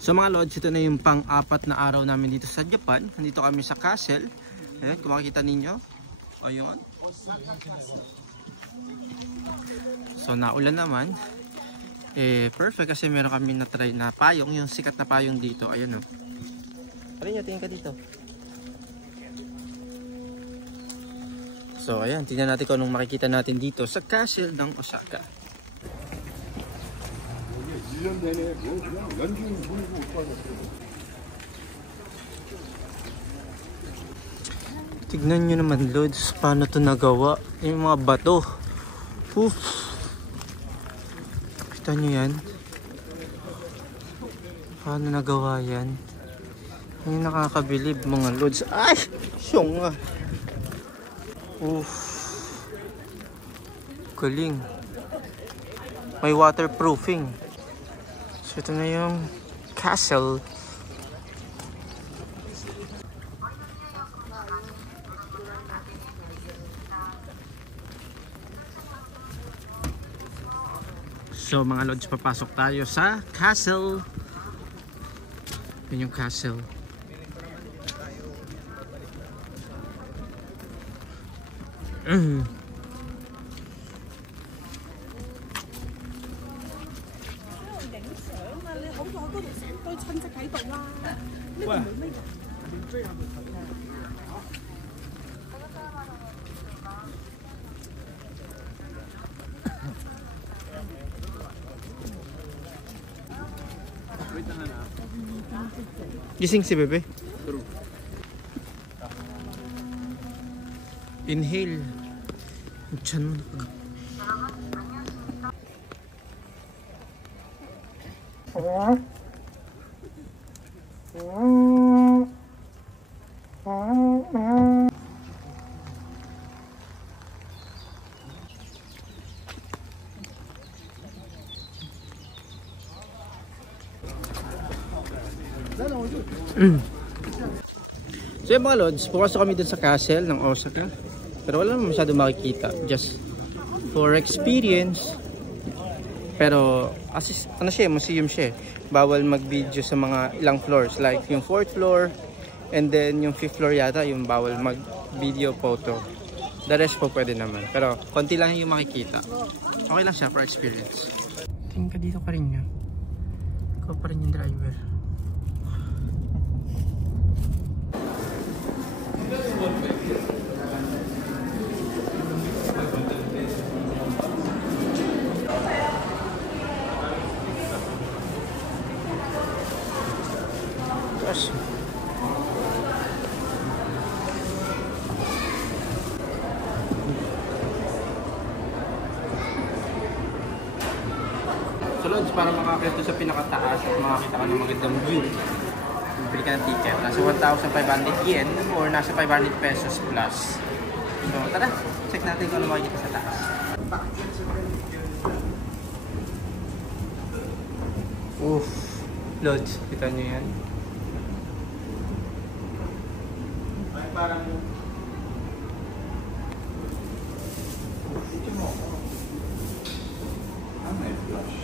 So mga lods, ito na yung pang-apat na araw namin dito sa Japan. Nandito kami sa castle. Ayan, kung makikita ninyo. Ayun. So naulan naman. Perfect kasi meron kami na-try na payong. Yung sikat na payong dito. Ayun o. Pari nyo, tingin ka dito. So ayan, tingnan natin kung anong makikita natin dito sa castle ng Osaka. Tignan nyo naman lods, paano to nagawa. Yung mga bato. Oof. Kita nyo yan. Paano nagawa yan? Yung nakakabilib mga lods. Ay! Siyong nga. Oof. Galing. May waterproofing. So ito na yung castle. So mga lods, papasok tayo sa castle. Yun yung castle. Gising si bebe. Inhale. Tiyan mo na. So yung mga lods, pumasok kami dun sa castle ng Osaka. Pero wala naman masyado makikita. Just for experience. Pero ano siya, museum siya. Bawal mag-video sa mga ilang floors. Like yung 4th floor. And then yung 5th floor yata, yung bawal mag-video photo. The rest po pwede naman. Pero konti lang yung makikita. Okay lang siya for experience. Tingin ka dito pa rin yun. Ikaw pa rin yung driver. Yes. So lods, para makakita sa pinakataas at makakita ka ng magandang view, bili ka ng ticket. Nasa 1,500 yen or nasa 500 pesos plus. So tara, check natin kung ano makikita sa taas. Oof, lods, kita nyo yan. Ay, parang may flash.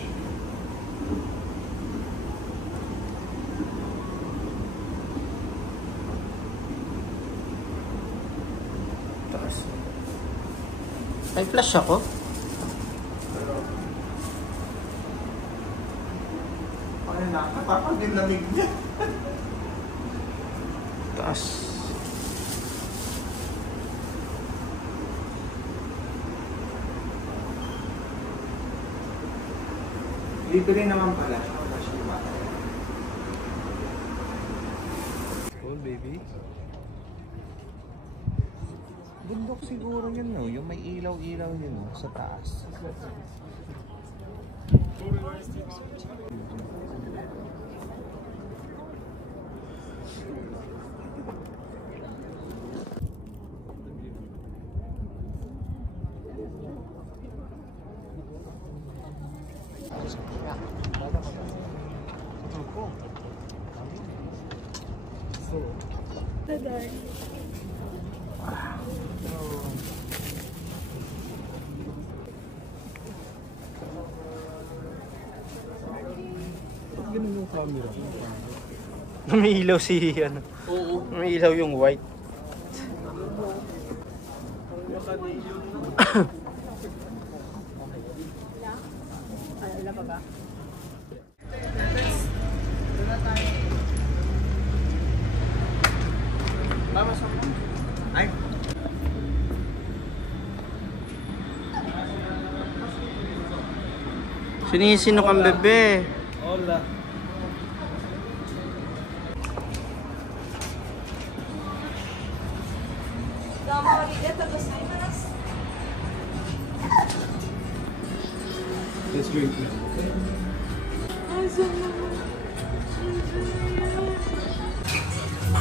May flash ako. Ay, nakapapag din lamig niya. Taas. Libre naman pala. Cool, baby. Bundok siguro yun, no? Yung may ilaw-ilaw yun, no? Sa taas. ganun yung camera? May ilaw si ano. Oo. May ilaw yung white. Ay. Sinisino kang bebe. Hola. Let's drink now.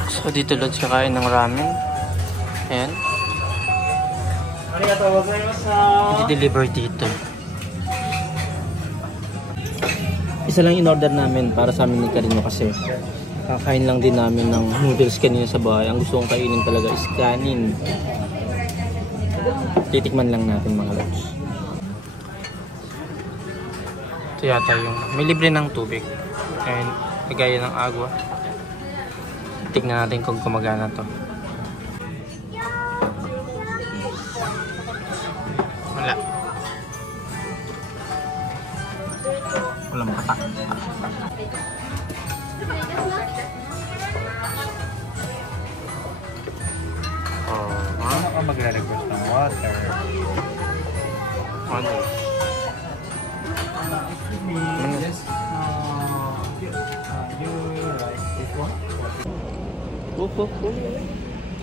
So dito Lods kakain ng ramen. Ayan. I-deliver dito. Isa lang in-order namin para sa amin ni Karino kasi kakain lang din namin ng noodles kanina sa bahay. Ang gusto kong kainin talaga is kanin. Titikman lang natin mga Lods. Ito yata yung may libre ng tubig. And kagaya ng agua. Tignan natin kung gumagana to. Wala. Walang patak. Paano ka magre-request ng water? Ano? Yes. You like this one?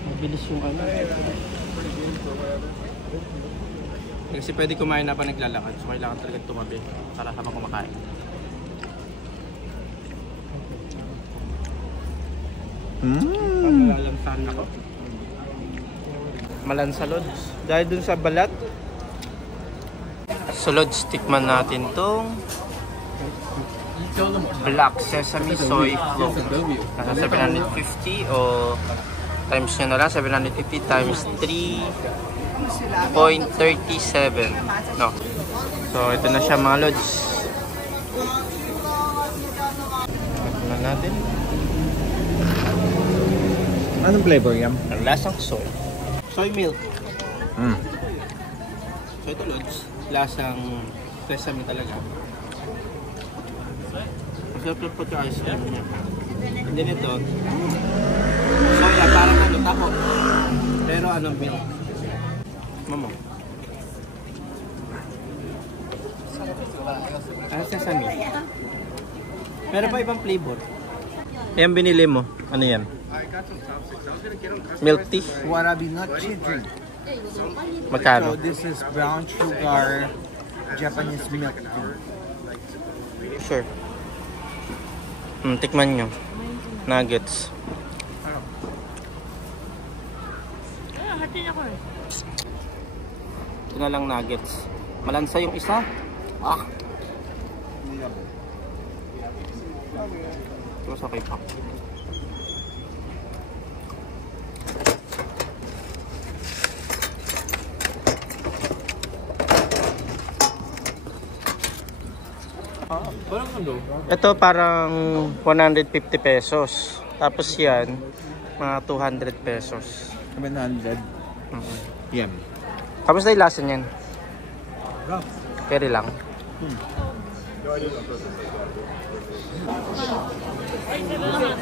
Mabilis yung ano. Kasi pwede kumain na pa naglalakad. So kailangan talaga tumabi para habang kumakain. Malalansan ako. Malansa Lods. Dahil dun sa balat. So Lods, tikman natin tong Black Sesame Soy Flow. Nasa 750 o times nyo na lang. 750 times 3.37. No. So ito na siya mga Lods. Tikman natin. Anong flavor yan? Ang lasang soy. Soy milk. So ito Lods, lasang sesame talaga. Masarap lang pagka-ice cream niya. Hindi nito. Soya, parang ano, taho. Pero anong milk? Mamo. Ano sesame? Pero pa ibang flavor. Yan binili mo. Ano yan? Milk tea? Warabi nut drink. Magkano? So this is brown sugar Japanese milk tea. Sure. Tikman nyo. Nuggets. Hati ako eh. Ito na lang nuggets. Malansa yung isa. Ah! Ito sa okay pa. Ito parang 150 pesos. Tapos yan, mga 200 pesos. 700. Yan. Kamusta yung lasa niyan? Carry lang.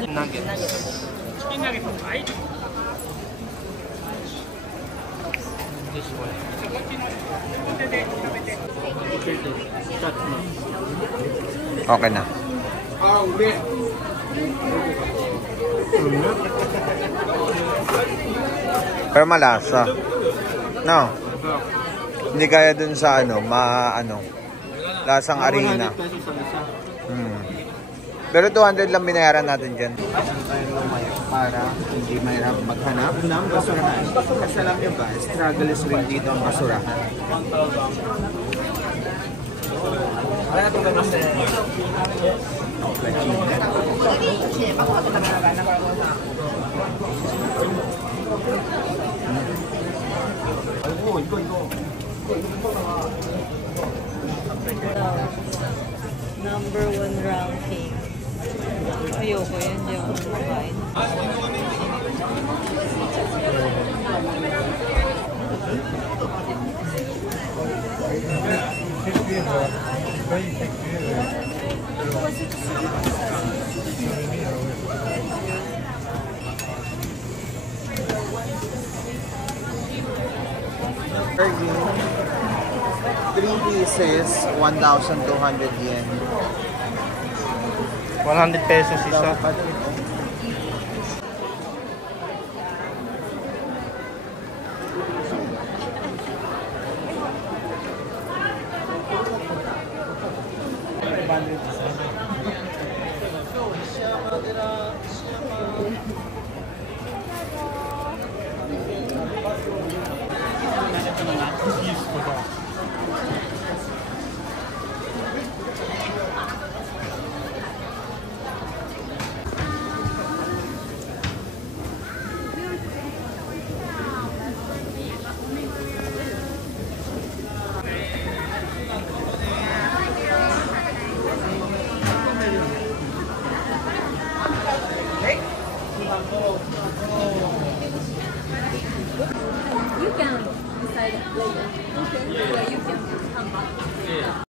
Nuggets. This one. Cut mo. Okay na. Pero malasa. No. Hindi kaya dun sa ano, lasang harina. 100 pesos ang isa. Pero 200 lang binayaran natin dyan. Para hindi mahirap maghanap ng basurahan. Kasi alam nyo ba, struggle is rin dito ang basurahan. Number 1 round cake. Ayoko yan. Hindi ako kumakain. Burger. 3 pieces, 1,200 yen. 100 pesos isa. You can decide later. Okay. Yeah, you can come back.